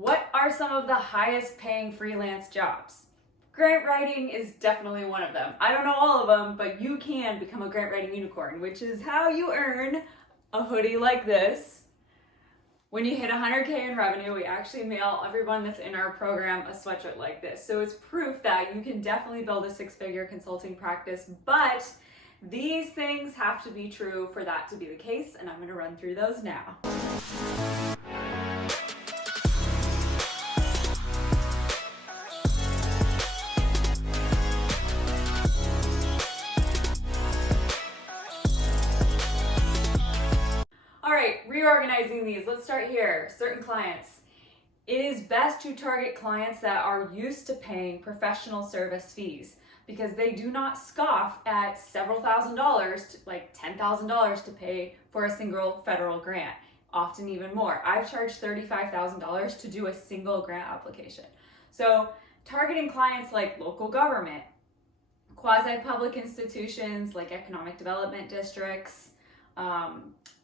What are some of the highest paying freelance jobs? Grant writing is definitely one of them. I don't know all of them, but you can become a grant writing unicorn, which is how you earn a hoodie like this. When you hit 100K in revenue, we actually mail everyone that's in our program a sweatshirt like this. So it's proof that you can definitely build a six-figure consulting practice, but these things have to be true for that to be the case, and I'm going to run through those now. All right, reorganizing these. Let's start here. Certain clients. It is best to target clients that are used to paying professional service fees because they do not scoff at several $1,000s, like $10,000 to pay for a single federal grant, often even more. I've charged $35,000 to do a single grant application. So targeting clients like local government, quasi-public institutions like economic development districts,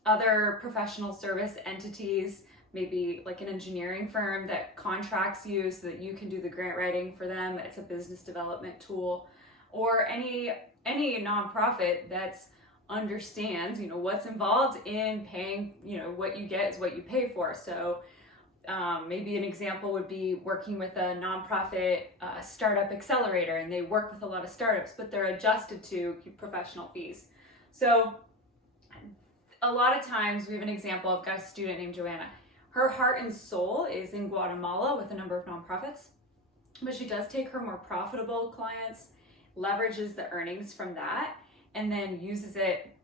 other professional service entities, maybe like an engineering firm that contracts you so that you can do the grant writing for them. It's a business development tool, or any nonprofit that's understands, what's involved in paying, what you get is what you pay for. So maybe an example would be working with a nonprofit startup accelerator, and they work with a lot of startups, but they're adjusted to professional fees. So a lot of times, we have an example. I've got a student named Joanna. Her heart and soul is in Guatemala with a number of nonprofits, but she does take her more profitable clients, leverages the earnings from that, and then uses it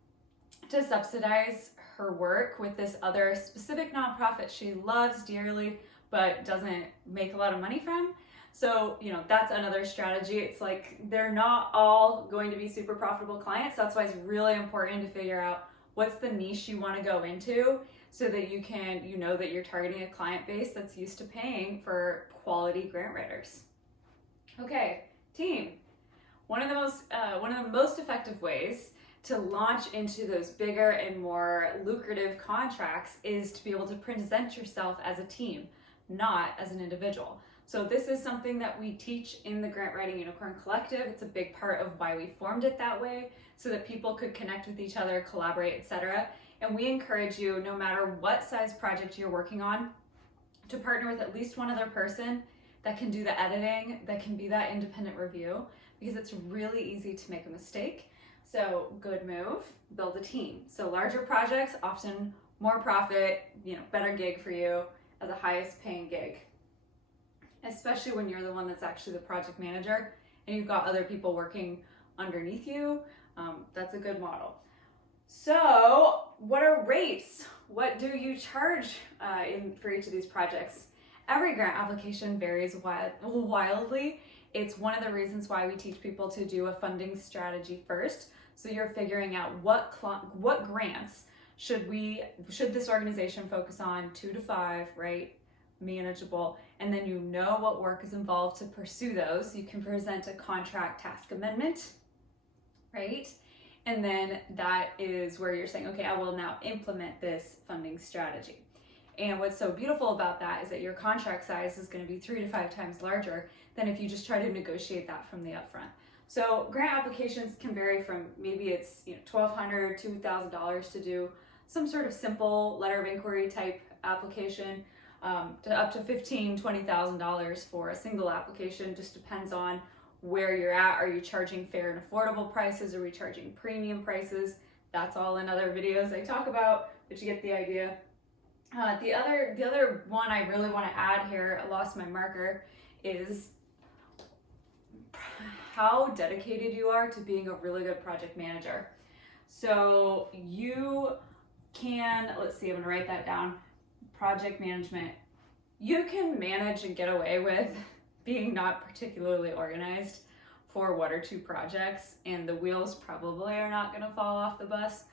to subsidize her work with this other specific nonprofit she loves dearly, but doesn't make a lot of money from. So, that's another strategy. It's like they're not all going to be super profitable clients. That's why it's really important to figure out what's the niche you want to go into so that you can, that you're targeting a client base that's used to paying for quality grant writers. Okay, team. One of the most effective ways to launch into those bigger and more lucrative contracts is to be able to present yourself as a team, not as an individual. So this is something that we teach in the Grant Writing Unicorn Collective. It's a big part of why we formed it that way, so that people could connect with each other, collaborate, etc. And we encourage you, no matter what size project you're working on, to partner with at least one other person that can do the editing, that can be that independent review, because it's really easy to make a mistake. So good move, build a team. So larger projects, often more profit, better gig for you as a highest paying gig. Especially when you're the one that's actually the project manager and you've got other people working underneath you. That's a good model. So what are rates? What do you charge for each of these projects? Every grant application varies wildly. It's one of the reasons why we teach people to do a funding strategy first. So you're figuring out what grants should this organization focus on, 2 to 5, right? Manageable, and then what work is involved to pursue those. You can present a contract task amendment, right? And then that is where you're saying, okay, I will now implement this funding strategy. And what's so beautiful about that is that your contract size is going to be 3 to 5 times larger than if you just try to negotiate that from the upfront. So grant applications can vary from maybe it's $1,200 to $2,000 to do some sort of simple letter of inquiry type application, to up to $15,000, $20,000 for a single application. Just depends on where you're at. Are you charging fair and affordable prices? Are we charging premium prices? That's all in other videos I talk about, but you get the idea. The other one I really want to add here, I lost my marker, is how dedicated you are to being a really good project manager. So you can, let's see, I'm going to write that down. Project management. You can manage and get away with being not particularly organized for 1 or 2 projects, and the wheels probably are not going to fall off the bus.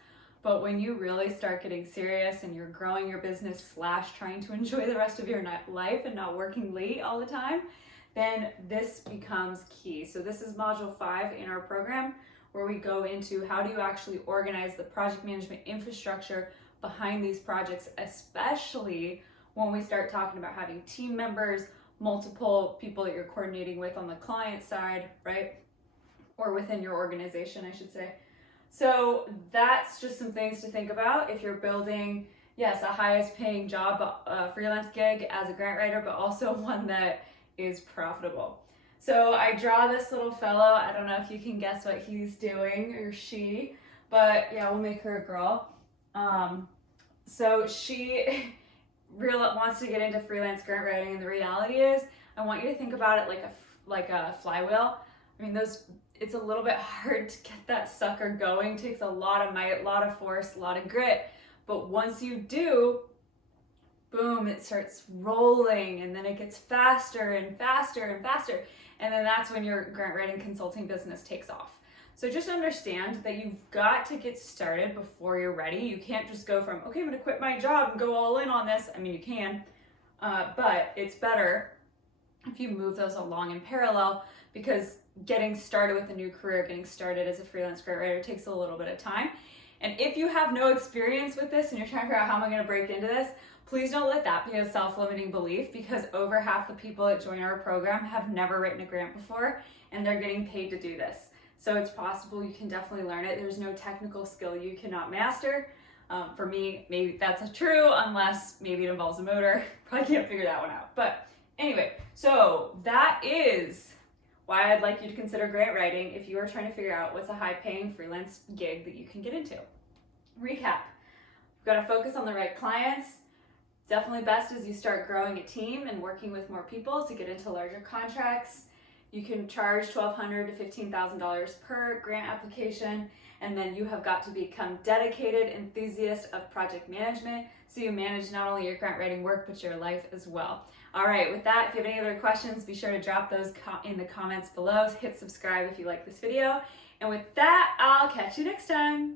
But when you really start getting serious and you're growing your business / trying to enjoy the rest of your life and not working late all the time, then this becomes key. So this is module 5 in our program, where we go into how do you actually organize the project management infrastructure behind these projects, especially when we start talking about having team members, multiple people that you're coordinating with on the client side, right? Or within your organization, I should say. So that's just some things to think about if you're building, yes, a highest paying job, a freelance gig as a grant writer, but also one that is profitable. So I draw this little fellow. I don't know if you can guess what he's doing, or she, but yeah, we'll make her a girl. So she really wants to get into freelance grant writing, and the reality is, I want you to think about it like a flywheel. I mean, it's a little bit hard to get that sucker going. It takes a lot of might, a lot of force, a lot of grit. But once you do, boom, it starts rolling, and then it gets faster and faster and faster. And then that's when your grant writing consulting business takes off. So just understand that you've got to get started before you're ready. You can't just go from, okay, I'm gonna quit my job and go all in on this. I mean, you can, but it's better if you move those along in parallel, because getting started with a new career, getting started as a freelance grant writer takes a little bit of time. And if you have no experience with this and you're trying to figure out how am I gonna break into this, please don't let that be a self-limiting belief, because over half the people that join our program have never written a grant before, and they're getting paid to do this. So it's possible, you can definitely learn it. There's no technical skill you cannot master. For me, maybe that's true, unless maybe it involves a motor. Probably can't figure that one out. But anyway, so that is why I'd like you to consider grant writing if you are trying to figure out what's a high-paying freelance gig that you can get into. Recap. We've got to focus on the right clients. Definitely best as you start growing a team and working with more people to get into larger contracts. You can charge $1,200 to $15,000 per grant application, and then you have got to become dedicated enthusiast of project management, so you manage not only your grant writing work, but your life as well. All right, with that, if you have any other questions, be sure to drop those in the comments below. Hit subscribe if you like this video. And with that, I'll catch you next time.